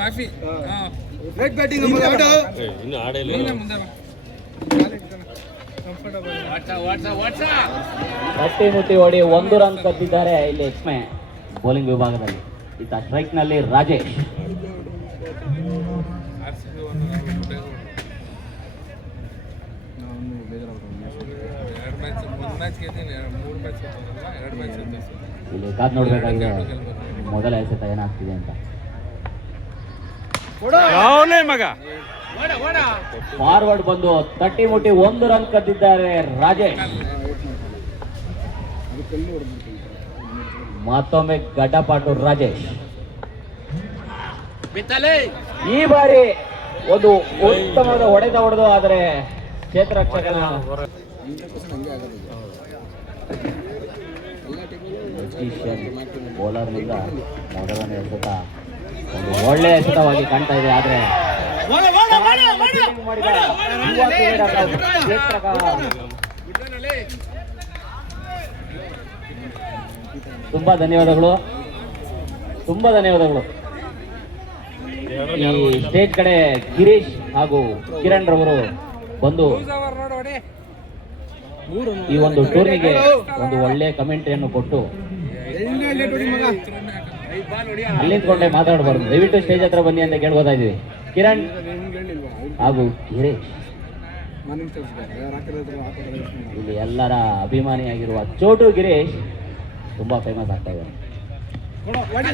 ಮಾಫಿ right batting ಇನ್ನು ಆಡಲ್ಲ ಗಟ್ಟಿ ಮುಟ್ಟಿ ಹೊಡಿ 1 ರನ್ ಕದ್ದಿದ್ದಾರೆ ಇಲ್ಲಿ ಎಕ್ಸ್ಮೆ ಬೌಲಿಂಗ್ ವಿಭಾಗದಲ್ಲಿ. ಈತ ಸ್ಟ್ರೈಕ್ ನಲ್ಲಿ ರಾಜೇಶ್. ಇಲ್ಲಿ ಕಾದ್ ನೋಡ್ಬೇಕಾಗಿದೆ ಮೊದಲ ಎಸೆತ ಏನಾಗ್ತಿದೆ ಅಂತ. ಮಗ ಫಾರ್ವರ್ಡ್ ಬಂದು ತಟ್ಟಿ ಮುಟ್ಟಿ 1 ರನ್ ಕದ್ದಿದ್ದಾರೆ ರಾಜೇಶ್. ಮತ್ತೊಮ್ಮೆ ಗಡ್ಡಪಾಟು ರಾಜೇಶ್. ಈ ಬಾರಿ ಒಂದು ಉತ್ತಮವಾದ ಹೊಡೆದು ಆದರೆ ಕ್ಷೇತ್ರರಕ್ಷಕನ ಬೌಲರ್ನಿಂದ ಮೊದಲನೇ ಎಸೆತ ಒಂದು ಒಳ್ಳೆಯ ಎಸೆತವಾಗಿ ಕಾಣ್ತಾ ಇದೆ. ಆದರೆ ತುಂಬಾ ಧನ್ಯವಾದಗಳು. ಈ ಸ್ಟೇಜ್ ಕಡೆ ಗಿರೀಶ್ ಹಾಗೂ ಕಿರಣ್ ರವರು ಬಂದು ಈ ಒಂದು ಟೂರ್ನಿಗೆ ಒಂದು ಒಳ್ಳೆಯ ಕಮೆಂಟ್ರಿಯನ್ನು ಕೊಟ್ಟು ಅಲ್ಲಿಂದ್ಕೊಂಡೆ ಮಾತಾಡಬಾರ್ದು, ದಯವಿಟ್ಟು ಸ್ಟೇಜ್ ಹತ್ರ ಬನ್ನಿ ಅಂತ ಕೇಳ್ಬೋದಾ ಇದೀವಿ. ಕಿರಣ್ ಹಾಗೂ ಗಿರೀಶ್ ಇಲ್ಲಿ ಎಲ್ಲರ ಅಭಿಮಾನಿಯಾಗಿರುವ ಚೋಟು ಗಿರೀಶ್ ತುಂಬಾ ಫೇಮಸ್ ಆಗ್ತಾ ಇದ್ದಾರೆ.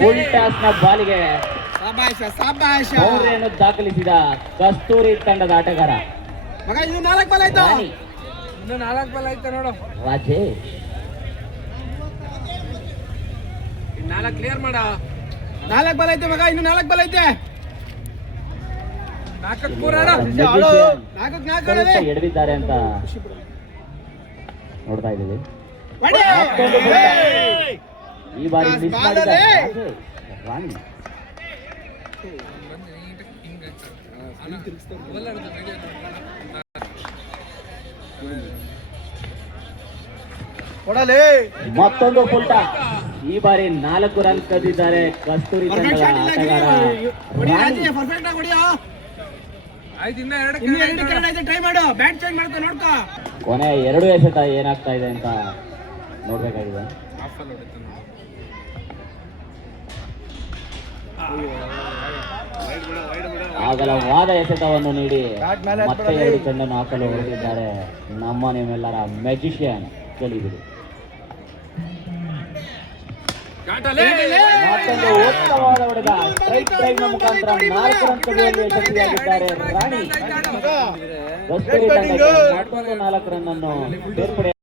ಫುಲ್ ಟಾಸ್ ನ ಬಾಲಿಗೆ ಬೌಂಡ್ರಿಯನ್ನು ದಾಖಲಿಸಿದ ಕಸ್ತೂರಿ ತಂಡದ ಆಟಗಾರ ರಾಜೇಶ್. ಕ್ಲಿಯರ್ ಮಾಡ 4 ಬಾಲ್ ಐತೆ ಮಗ, ಇನ್ನು 4 ಬಾಲ್ ಐತೆ. ಎಡವಿದ್ದಾರೆ ಅಂತ ನೋಡ್ತಾ ಇದ್ದೀವಿ. ಈ ಬಾರಿ ಮಿಸ್ ಮಾಡಿದ ರಾಣಿ. ಮತ್ತೊಂದು ಫುಲ್ ಟಾಸ್. ಈ ಬಾರಿ 4 ರನ್ ಕದ್ದಿದ್ದಾರೆ ಕಸ್ತೂರಿ ತಂಡದ ಆಟಗಾರ ರಾಣಿ. ಕೊನೆ 2 ಎಸೆತ ಏನಾಗ್ತಾ ಇದೆ ಅಂತ ನೋಡ್ಬೇಕಾಗಿದೆ. ಅಗಲವಾದ ಎಸೆತವನ್ನು ನೀಡಿ ಮತ್ತೆ 2 ಚೆಂಡನ್ನು ಹಾಕಲು ಹೊರಟಿದ್ದಾರೆ ನಮ್ಮ ನಿಮ್ಮೆಲ್ಲರ ಮ್ಯಾಜಿಷಿಯನ್ ಕಲಿಬಿಡಿ. ಮತ್ತೊಂದು ಉತ್ತಮವಾದ ಹೊಡೆದ ಸ್ಟ್ರೈಕ್ ಡ್ರೈವ್ ನ ಮುಖಾಂತರ 4 ರನ್ ತೆಗೆಯುವಲ್ಲಿ ಯಶಸ್ವಿಯಾಗಿದ್ದಾರೆ ರಾಣಿ. ಕಸ್ತೂರಿ ತಂಡಕ್ಕೆ ಮತ್ತೊಂದು 4 ರನ್ ಅನ್ನು ಸೇರ್ಪಡೆ